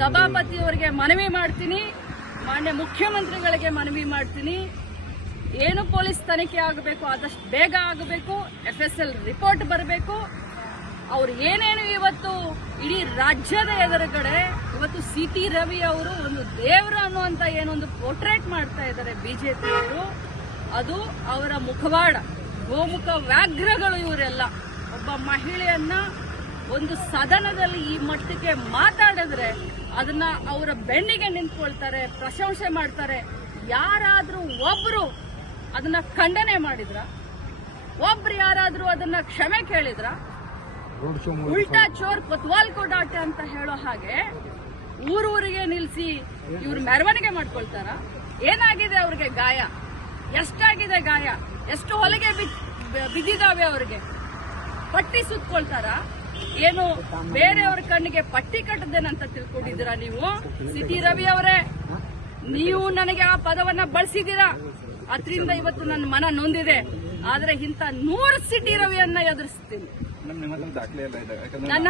ಸಭಾಪತಿಯವರಿಗೆ ಮನವಿ ಮಾಡ್ತೀನಿ. ಮಾನ್ಯ ಮುಖ್ಯಮಂತ್ರಿಗಳಿಗೆ ಮನವಿ ಮಾಡ್ತೀನಿ. ಏನು ಪೊಲೀಸ್ ತನಿಖೆ ಆಗಬೇಕು, ಆದಷ್ಟು ಬೇಗ ಆಗಬೇಕು. ಎಫ್ ಎಸ್ ಎಲ್ ರಿಪೋರ್ಟ್ ಬರಬೇಕು. ಅವರು ಏನೇನು ಇವತ್ತು ಇಡೀ ರಾಜ್ಯದ ಎದುರುಗಡೆ, ಇವತ್ತು ಸಿ ಟಿ ರವಿ ಅವರು ಒಂದು ದೇವರು ಅನ್ನುವಂತ ಏನೊಂದು ಪೋರ್ಟ್ರೇಟ್ ಮಾಡ್ತಾ ಇದ್ದಾರೆ ಬಿಜೆಪಿಯವರು ಅದು ಅವರ ಮುಖವಾಡ, ಗೋಮುಖ ವ್ಯಾಘ್ರಗಳು ಇವರೆಲ್ಲ. ಒಬ್ಬ ಮಹಿಳೆಯನ್ನ ಒಂದು ಸದನದಲ್ಲಿ ಈ ಮಟ್ಟಿಗೆ ಮಾತಾಡಿದ್ರೆ ಅದನ್ನ ಅವರ ಬೆನ್ನಿಗೆ ನಿಂತ್ಕೊಳ್ತಾರೆ ಪ್ರಶಂಸೆ ಮಾಡ್ತಾರೆ. ಯಾರಾದ್ರೂ ಒಬ್ರು ಅದನ್ನ ಖಂಡನೆ ಮಾಡಿದ್ರ? ಒಬ್ರು ಯಾರಾದ್ರೂ ಅದನ್ನ ಕ್ಷಮೆ ಕೇಳಿದ್ರ? ಉಲ್ಟಾ ಚೋರ್ ಕೊತ್ವಾಲ್ ಕೋ ಡಾಟೆ ಅಂತ ಹೇಳೋ ಹಾಗೆ ಊರೂರಿಗೆ ನಿಲ್ಸಿ ಇವ್ರು ಮೆರವಣಿಗೆ ಮಾಡ್ಕೊಳ್ತಾರ? ಏನಾಗಿದೆ ಅವ್ರಿಗೆ ಗಾಯ? ಎಷ್ಟಾಗಿದೆ ಗಾಯ? ಎಷ್ಟು ಹೊಲಿಗೆ ಬಿದ್- ಬಿದ್ದಿದಾವೆ ಅವ್ರಿಗೆ? ಪಟ್ಟಿ ಸುತ್ಕೊಳ್ತಾರ? ಏನು ಬೇರೆಯವ್ರ ಕಣ್ಣಿಗೆ ಪಟ್ಟಿ ಕಟ್ಟದೇನಂತ ತಿಳ್ಕೊಂಡಿದ್ದೀರಾ ನೀವು? ಸಿಟಿ ರವಿ ಅವರೇ ನೀವು ನನಗೆ ಆ ಪದವನ್ನ ಬಳಸಿದ್ದೀರಾ? ಅದರಿಂದ ಇವತ್ತು ನನ್ನ ಮನ ನೊಂದಿದೆ. ಆದ್ರೆ ಇಂತ ನೂರು ಸಿಟಿ ರವಿಯನ್ನ ಎದುರಿಸ್ತೀನಿ. ನನ್ನ